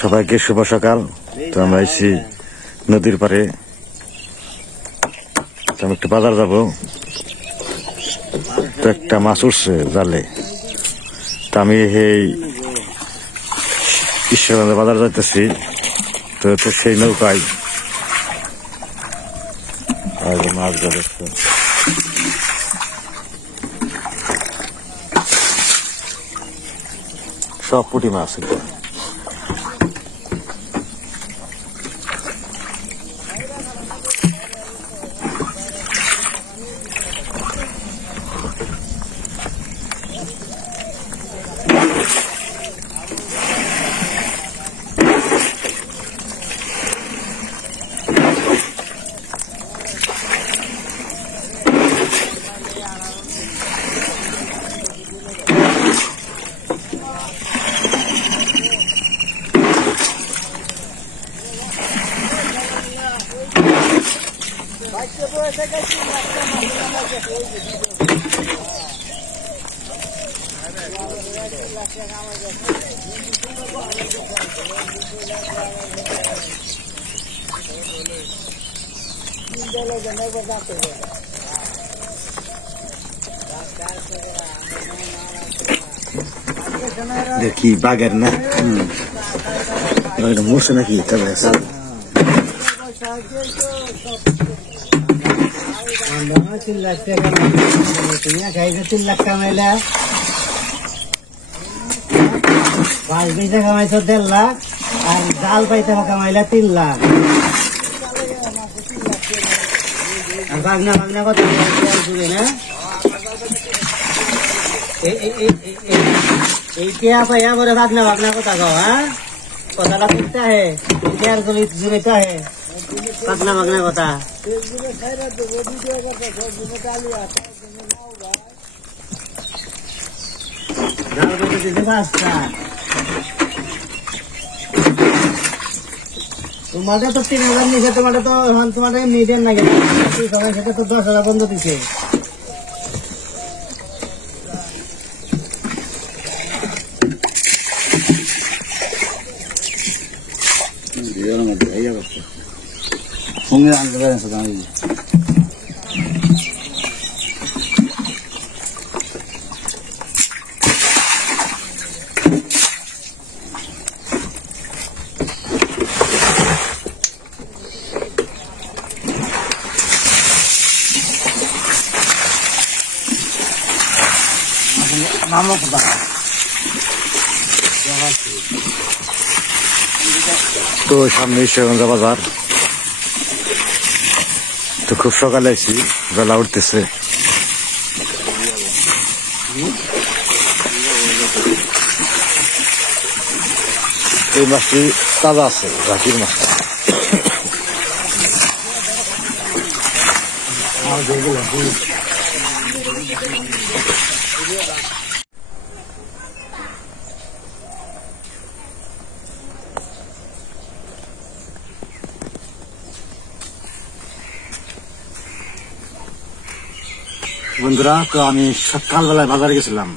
সবাইকে শুভ সকাল। তো আমরা এসেছি নদীর পারে, আমি একটু বাজার যাব। তো একটা মাছ উঠছে জালে, তো আমি এই ঈশ্বরগঞ্জ বাজার যাইতেছি। তো সেই নৌকায় মাছ ধরেছে, সব পুঁটি মাছ। দেখি বাগের না মরছে নাকি? 3 লাখ কামাইলা, 5 বিঘা কামাইছ 1.5 লাখ, আর জাল পাইতে কামাইলা 3 লাখ। ভাগনা ভাগনা কত না? এইটা পাইয়া বলে ভাগনা ভাগনা কথা কও। হ্যাঁ, কথাটা করতে হে জুড়েতে হে ভাগনা ভাগনা কথা। তোমাদের তো 3,000 নিচে, তোমাদের তো তোমাদের মিডিয়াম না গেছে, সেটা তো 10,000 বন্ধ দিচ্ছে। তো সামনে ঈশ্বরগঞ্জ বাজার। তো খুব সকালে আছি, বেলা উঠতেছে। এই মাছটি তাজা আছে, রাখির মাছটা। বন্ধুরা, তো আমি সকালবেলায় বাজারে গেছিলাম।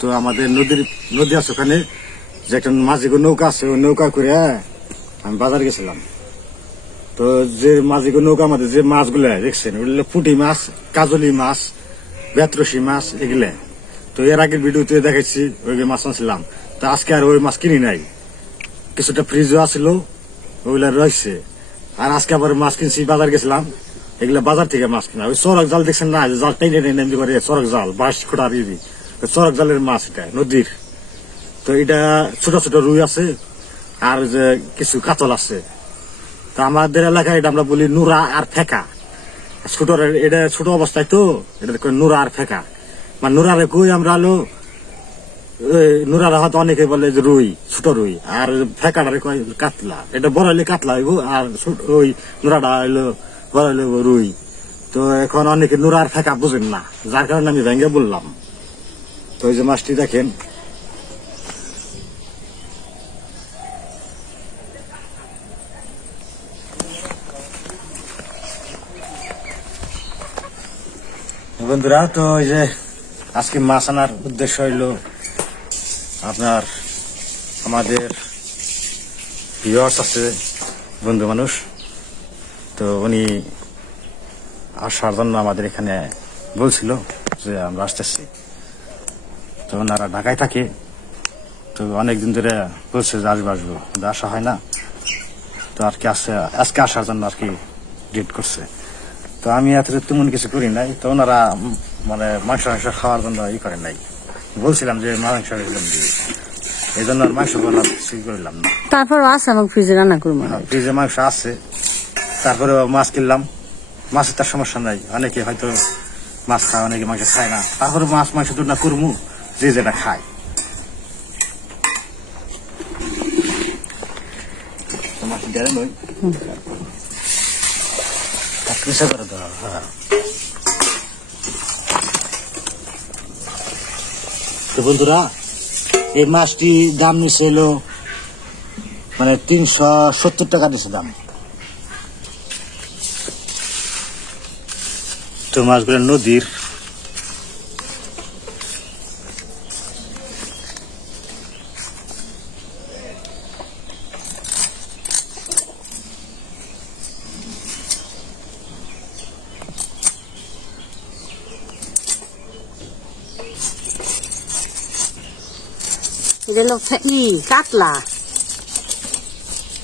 তো আমাদের নদী আছে ওখানে, যে একটা মাঝিগো নৌকা আছে, ওই নৌকা করে আমি বাজারে গেছিলাম। তো যে মাঝিগো নৌকা আমাদের যে মাছগুলো দেখছেন, ওগুলো পুঁটি মাছ, কাজলি মাছ, বেতরসি মাছ, এগুলো। তো এর আগের ভিডিওতে দেখেছি ওই মাছ আনছিলাম। তো আজকে আর ওই মাছ কিনি নাই, কিছুটা ফ্রিজও আছিল, ওইগুলা রয়েছে। আর আজকে আবার মাছ কিনছি, বাজার গেছিলাম। এগুলা বাজার থেকে মাছ কিনা, ওই চরক জাল দেখছেন না, জাল টেনে টেনে করে চরক জাল, 22 ফুটার চরক জালের মাছ, এটা নদীর। তো এটা ছোট ছোট রুই আছে, আর যে কিছু কাতল আছে। তা আমাদের এলাকায় এটা আমরা বলি নুরা আর ফেকা। ছোট এটা ছোট অবস্থায়, তো এটা নুরা আর ফেকা। মানে নুরারে কই আমরা হলো, নুরারা হয়তো অনেকে বলে যে রুই, ছোট রুই। আর ফেকাটারে কয় কাতলা। এটা বড় হইলে কাতলা হইব, আর ওই নুরাটা হইলো বড় হইলে রুই। তো এখন অনেকে নুরা আর ফেকা বুঝেন না, যার কারণে আমি ভেঙে বললাম। তো ওই যে মাছটি দেখেন, বন্ধুরা। তো ওই যে আজকে মাছ আনার উদ্দেশ্য হইল আপনার আমাদের ভিউয়ার্স আছে, বন্ধু মানুষ, তো উনি আসার জন্য আমাদের এখানে বলছিল যে আমরা আসতেছি। তো ওনারা ঢাকায় থাকে, তো অনেকদিন ধরে বলছে যে আসবো আসবো, কিন্তু আসা হয় না। তো আর কি আজকে আসার জন্য আর কি ডেট করছে। তো আমি এত তেমন কিছু করি নাই। তো ওনারা মানে মাংস খাওয়ার জন্য করেন নাই। বলছিলাম যে মাংস এই জন্য মাংস বলা করলাম না। তারপর আছে এবং ফ্রিজে রান্না করবো। ফ্রিজে মাংস আছে, তারপরে মাছ কিনলাম। মাছের তার সমস্যা নাই, অনেকে হয়তো মাছ খায়, অনেকে মাংস খায় না। তারপরে মাংস তো না করবো, যে যেটা খায়। তো বন্ধুরা, এই মাছটি দাম নিচ্ছে এলো মানে 370 টাকা দিচ্ছে দাম। তো মাছগুলো নদীর, এটা হলো কাতলা,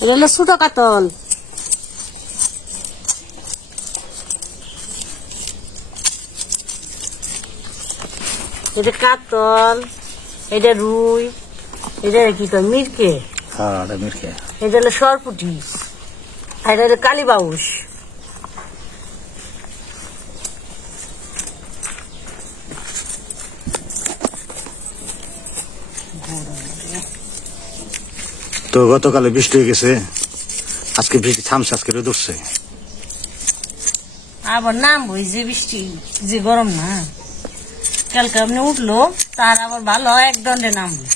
এটা হলো ছোট কাতল। এটা কাতল, এটা রুই, এটা কি কয় মিরকে, এটা হলো সরপুটি, আর এটা হলো কালীবাউস। তো গতকালে বৃষ্টি হয়ে গেছে, আজকে বৃষ্টি থামছে, আজকে রোদ উঠছে। আবার নামবো, যে বৃষ্টি যে গরম না, কালকে আপনি উঠলো তার আবার ভালো এক দণ্ডে নামলো।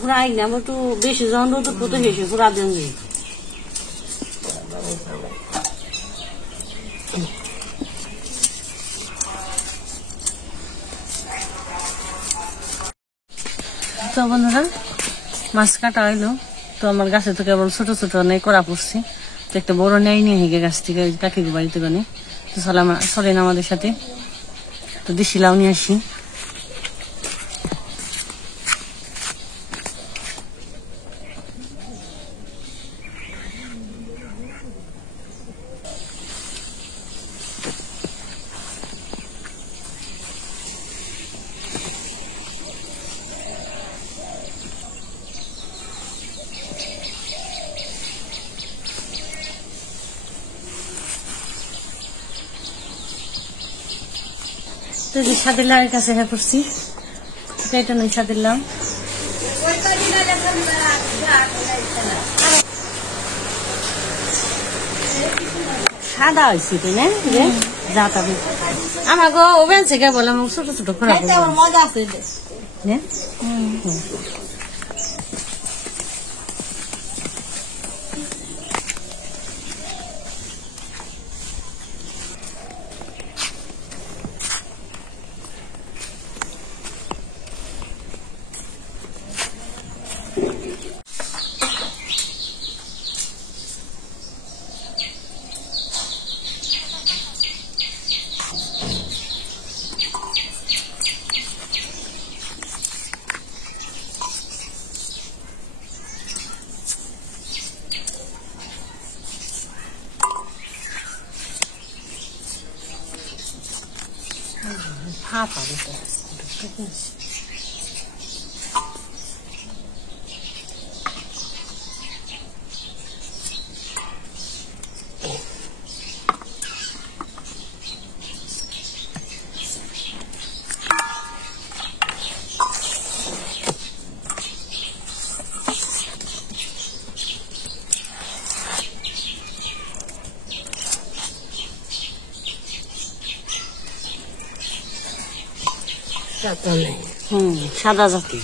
ঘুরাই না একটু বেশি যখন রোদ উঠবো হেসে ঘুরা দেন। তো বন্ধুরা, মাছ কাটা হইলো। তো আমার গাছে তো কেবল ছোট ছোট নেই করা পড়ছি, তো একটা বড় নেই নিয়ে হেগে গাছ থেকে কাকির বাড়িতে বানি। তো চলেন আমাদের সাথে, তো দেশি লাউ নিয়ে আসি। তো যে সাদিল্লার কাছে হ্যাঁ করছি, এটা নয় সাদিল্লাম। সাদা হয়েছে তো না, যে যা তবে আমাকে ওভেন থেকে বললাম ছোট ছোট খোলা মজা আছে। Papa gitu. সাদা জাতি।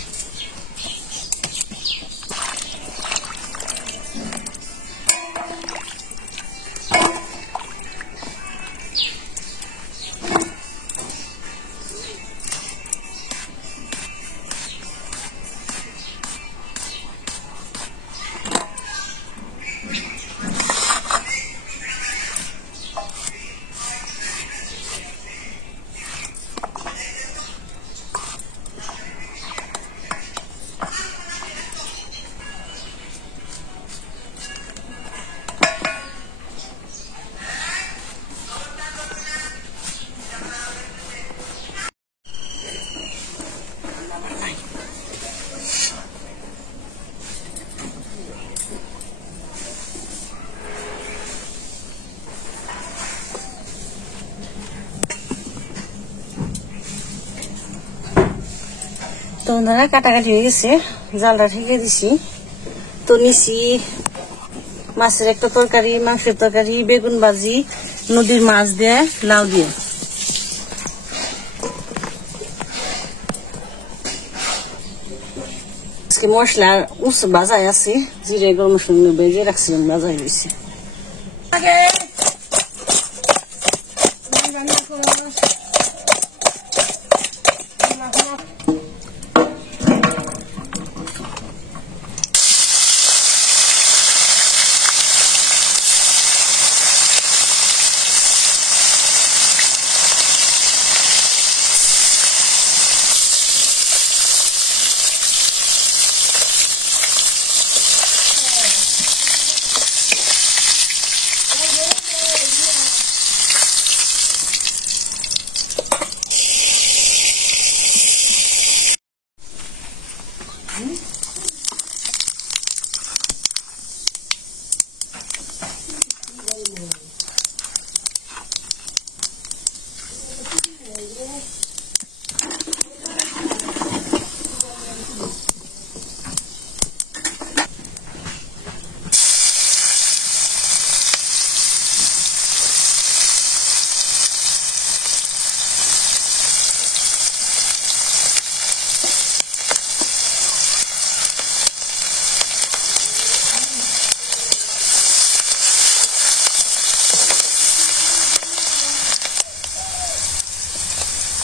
তো বন্ধুরা কাটাকাটি হয়ে গেছে, জালটা ঠেকে দিছি। তো নিছি মাছের একটা তরকারি, মাংসের তরকারি, বেগুন ভাজি, নদীর মাছ দিয়ে, লাউ দিয়ে। আজকে মশলা বাজায় আছে, জিরে গরম মশলা বেজে রাখছিলাম, বাজায় দিয়েছি।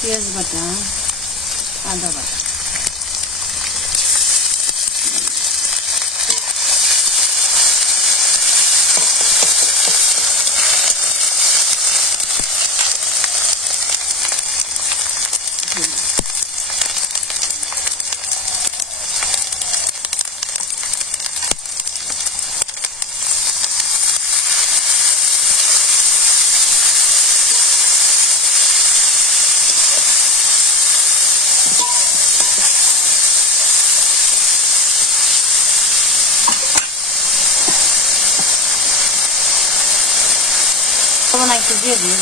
পেঁয়াজ বাটা, আদা বাটা, একটু দিয়ে দিয়ে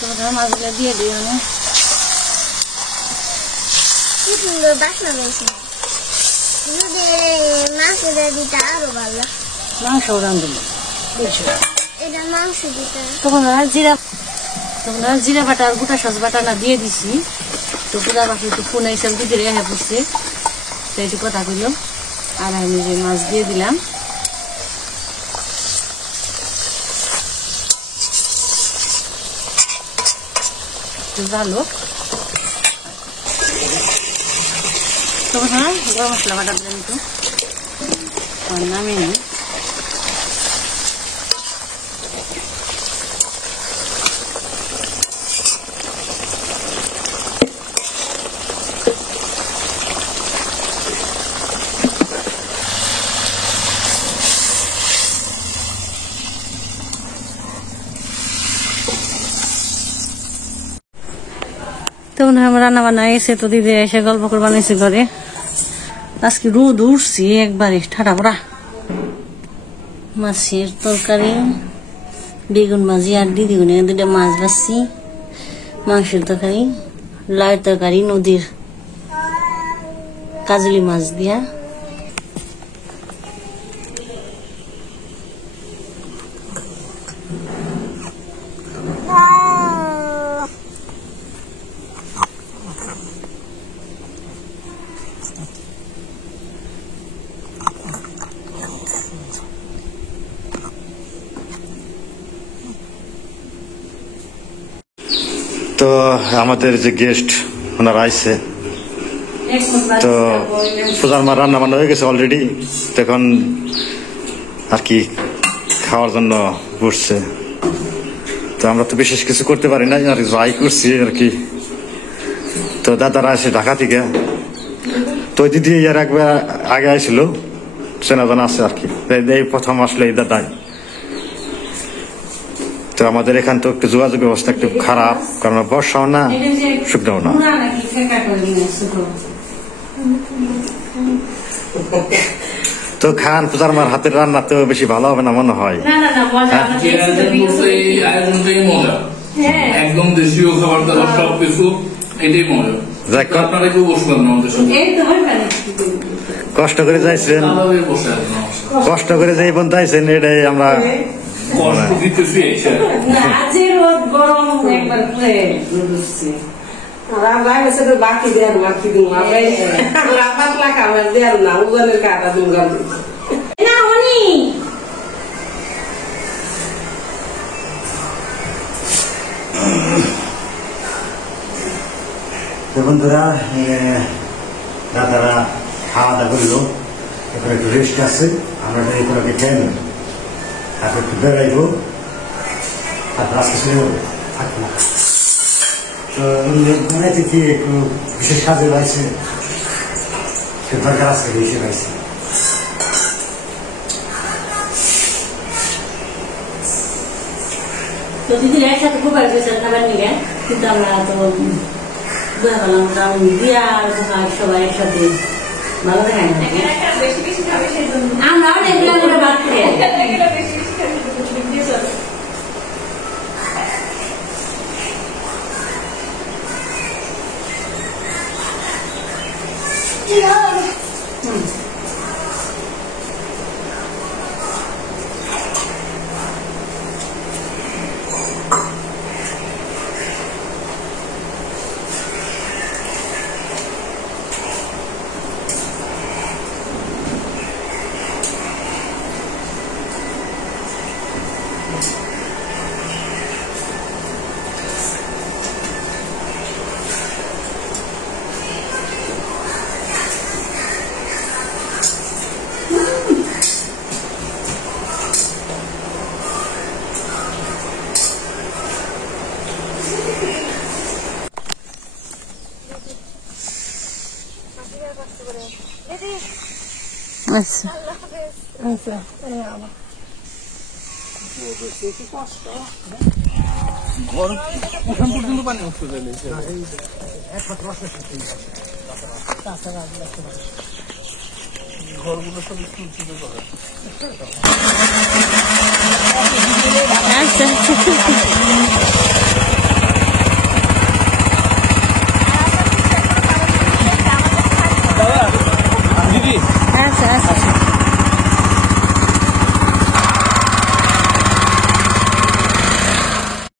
তোমাদের মাছগুলো দিয়ে দিই। মানে মাংস রান্ধবো তখন জিরা বাটা আর গোটা সস বাটা না দিয়ে দিছি। তো পুরা বাকি একটু ফোন হিসাব দিতে রেখে পড়ছে, তো একটু কথা কইল। আর আমি যে মাছ দিয়ে দিলাম, ভালো। তখন গরম মশলা বাটা দিলাম একটু, নামিয়ে নিই। তখন আমার রান্না বান্না এসে, তো দিদি এসে গল্প করে বানিয়েছে ঘরে। আজকে রোদ উঠছি একবারে ঠাডা পড়া। মাছের তরকারি, বেগুন ভাজি আর দিদিগুনে দুটা মাছ ভাজছি, মাংসের তরকারি, লাউয়ের তরকারি নদীর কাজলি মাছ দিয়া। তো আমাদের যে গেস্ট ওনারা আইছে, তো পূজার মা রান্না বান্না হয়ে গেছে অলরেডি। তো এখন আর কি খাওয়ার জন্য বসছে। তো আমরা তো বিশেষ কিছু করতে পারি না, আর যাই করছি আর কি। তো দাদারা আসে ঢাকা থেকে, তো দিদি এর একবার আগে আইছিল, চেনা জানা আছে আর কি। এই প্রথম আসলে এই দাদাই। তো আমাদের এখান তো একটু যোগাযোগ ব্যবস্থা একটু খারাপ, কারণ বর্ষাও না শুকনাও না। তো খান পূজার মার হাতের রান্না তো বেশি ভালো হবে না মনে হয়। একদম দেশীয় খাবার দাবার সবকিছু, এটাই মজা। আপনারা একটু বসবেন না আমাদের সাথে, কষ্ট করে যাইছেন, কষ্ট করে যাই বন্ধু আইছেন, এটাই আমরা কষ্ট দিতেছি। বাকি দেন বাকি দিব আমরা পাতলা খাবার দেন না, ওজনের কাটা দুর্গা বন্ধুরা, দাদারা খাওয়া দাওয়া করলো, এখন একটু রেস্ট আছে। আমরা এগুলো খেয়ে নেব, তারপর একটু বেড়াইবো, তারপর আজকে শুরু থাকবো না। তো মনে কি একটু বিশেষ কাজে রয়েছে, সে দরকার আছে, বেশি রয়েছে। তো দিদির একসাথে খুব খাবার নিয়ে, কিন্তু আমরা তো দিয়া সবাই একসাথে ভালো দেখায় না। আমরা অনেকগুলো ভাত খাই। আচ্ছা আচ্ছা এখন পর্যন্ত পানি আসতে ঘরগুলো সব স্কুল ছিল করা। আচ্ছা